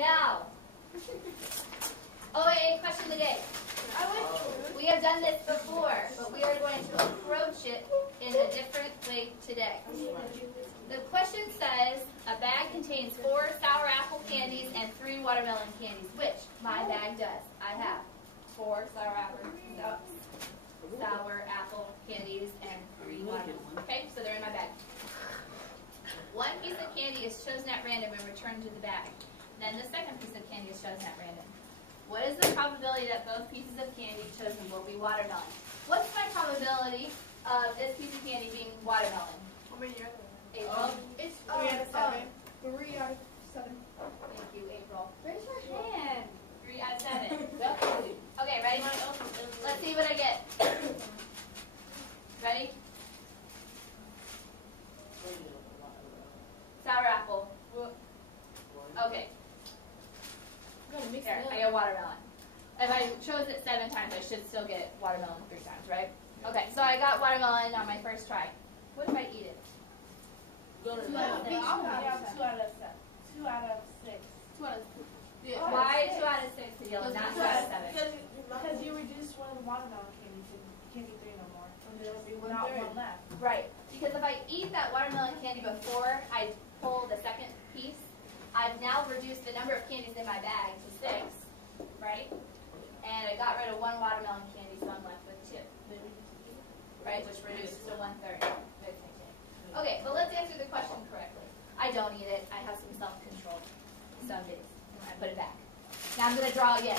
Now, OAA question of the day. We have done this before, but we are going to approach it in a different way today. The question says, a bag contains 4 sour apple candies and 3 watermelon candies, which my bag does. I have 4 sour apple candies and 3 watermelon. Okay, so they're in my bag. One piece of candy is chosen at random and returned to the bag. Then the second piece of candy is chosen at random. What is the probability that both pieces of candy chosen will be watermelon? What's my probability of this piece of candy being watermelon? How many are there? April? It's 3 out of 7. 3 out of 7. Thank you, April. Raise your hand. 3 out of 7. Okay, ready? Let's see what I get. Ready? Sour apple. Okay. There, I get watermelon. If I chose it 7 times, I should still get watermelon 3 times, right? Okay, so I got watermelon on my first try. What if I eat it? 2 out of 6. 2 out of 6. 2 out of 6. Why 2 out of 6 to yellow, not 2 out of 7? Because you reduced one of the watermelon candies and can't get 3 no more. And there'll be not one left. Right. Because if I eat that watermelon candy before I pull the second piece, I've now reduced the number of candies in my bag to 6, right? And I got rid of 1 watermelon candy, so I'm left with 2. Right, which reduces to 1/3. Okay, but let's answer the question correctly. I don't eat it. I have some self-control some days. I put it back. Now I'm going to draw again.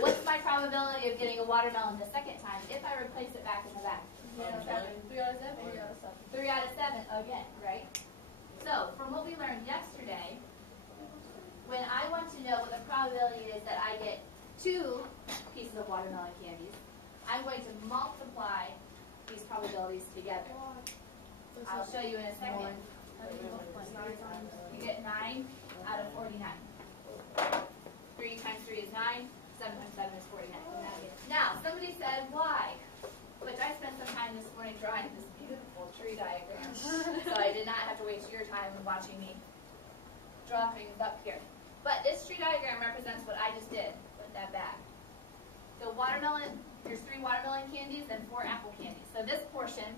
What's my probability of getting a watermelon the second time if I replace it back in the bag? 3 out of 7. 3 out of 7. 3 out of 7 again, right? So, from what we learned yesterday, when I want to know what the probability is that I get 2 pieces of watermelon candies, I'm going to multiply these probabilities together. I'll show you in a second. You get 9 out of 49. 3 times 3 is 9. 7 times 7 is 49. Now, somebody said, why? Which I spent some time this morning drawing this beautiful tree diagram. So I did not have to waste your time watching me draw things up here. But this tree diagram represents what I just did with that bag. The watermelon, there's 3 watermelon candies and 4 apple candies. So this portion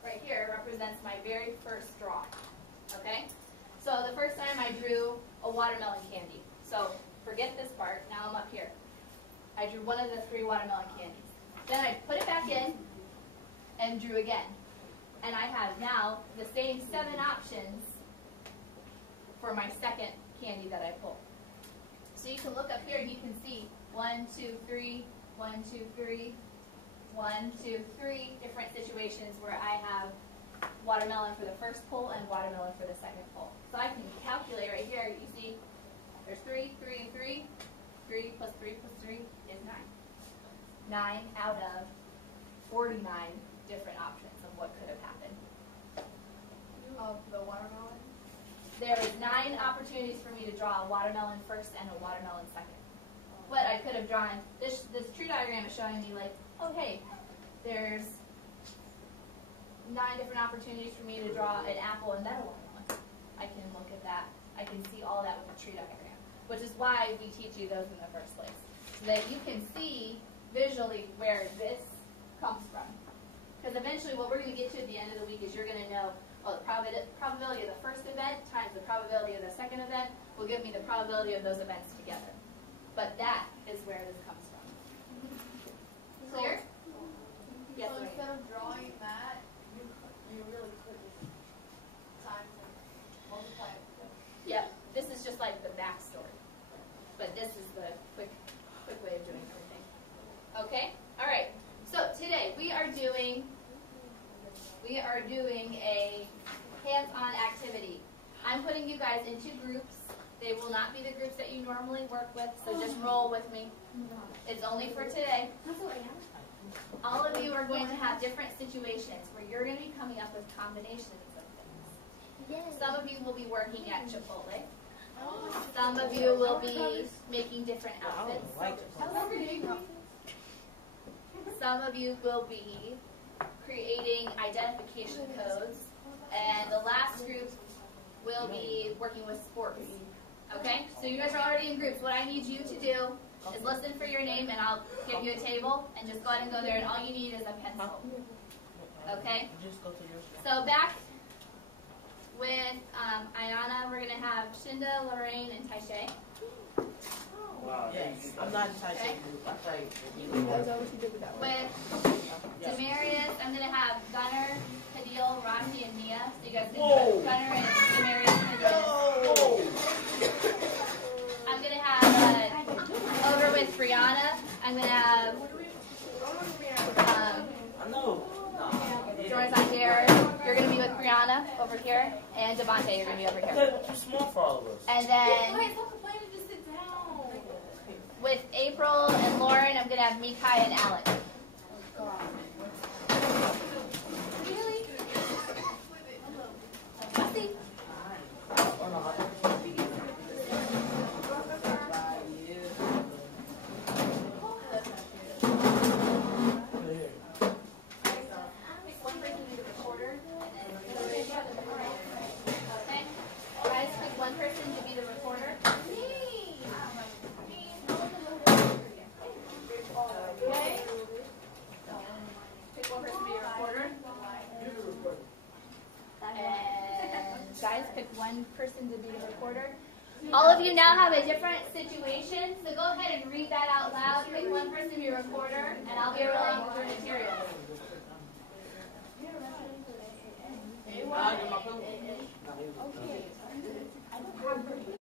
right here represents my very first draw. Okay? So the first time I drew a watermelon candy. So forget this part. Now I'm up here. I drew one of the 3 watermelon candies. Then I put it back in and drew again. And I have now the same 7 options for my second candy that I pull. So you can look up here and you can see 1, 2, 3, 1, 2, 3, 1, 2, 3 different situations where I have watermelon for the first pull and watermelon for the second pull. So I can calculate right here. You see there's 3, 3, and 3. 3 plus 3 plus 3 is 9. 9 out of 49 different options of what could have happened. Of the watermelon? There is 9 opportunities for me to draw a watermelon first and a watermelon second. But I could have drawn, this tree diagram is showing me like, oh hey, there's 9 different opportunities for me to draw an apple and then a watermelon. I can look at that. I can see all that with the tree diagram, which is why we teach you those in the first place. So that you can see visually where this comes from. Because eventually what we're going to get to at the end of the week is you're going to know, oh, the probability of the first event times the probability of the second event will give me the probability of those events together. But that is where this comes from. Clear? Yes, So instead of drawing that, you really could just times and multiply it. Yep. This is just like the backstory. But this is the quick way of doing everything. Okay? All right. So today we are doing a hands-on activity. I'm putting you guys into groups. They will not be the groups that you normally work with, so just roll with me. It's only for today. All of you are going to have different situations where you're going to be coming up with combinations of things. Some of you will be working at Chipotle. Some of you will be making different outfits. Some of you will be creating identification codes. And the last group will be working with sports. Okay? Okay, so you guys are already in groups. What I need you to do is listen for your name, and I'll give you a table, and just go ahead and go there, and all you need is a pencil. Okay? So back with Ayana, we're going to have Shinda, Lorraine, and Taishay. Wow. Yes, I'm not in Taishay group. With Demarius, I'm going to have Gunnar, Hadil, Rashi, and Mia. So you guys can put Gunnar and Demarius in this. I'm going to have, over with Brianna, I'm going to have, Jordan's not here. You're going to be with Brianna over here. And Devontae, you're going to be over here. Too small for all of us. And then, Wait, stop complaining, just sit down. with April and Lauren, I'm going to have Mikai and Alex. Really? Let's see. Pick one person to be the recorder. Okay? Guys, pick one person to be the recorder. Okay? Pick one person to be a recorder. And guys, pick one person to be the recorder. All of you now have a different situation, so go ahead and read that out loud. Pick one person to be a recorder, and I'll be rolling with your materials. Okay.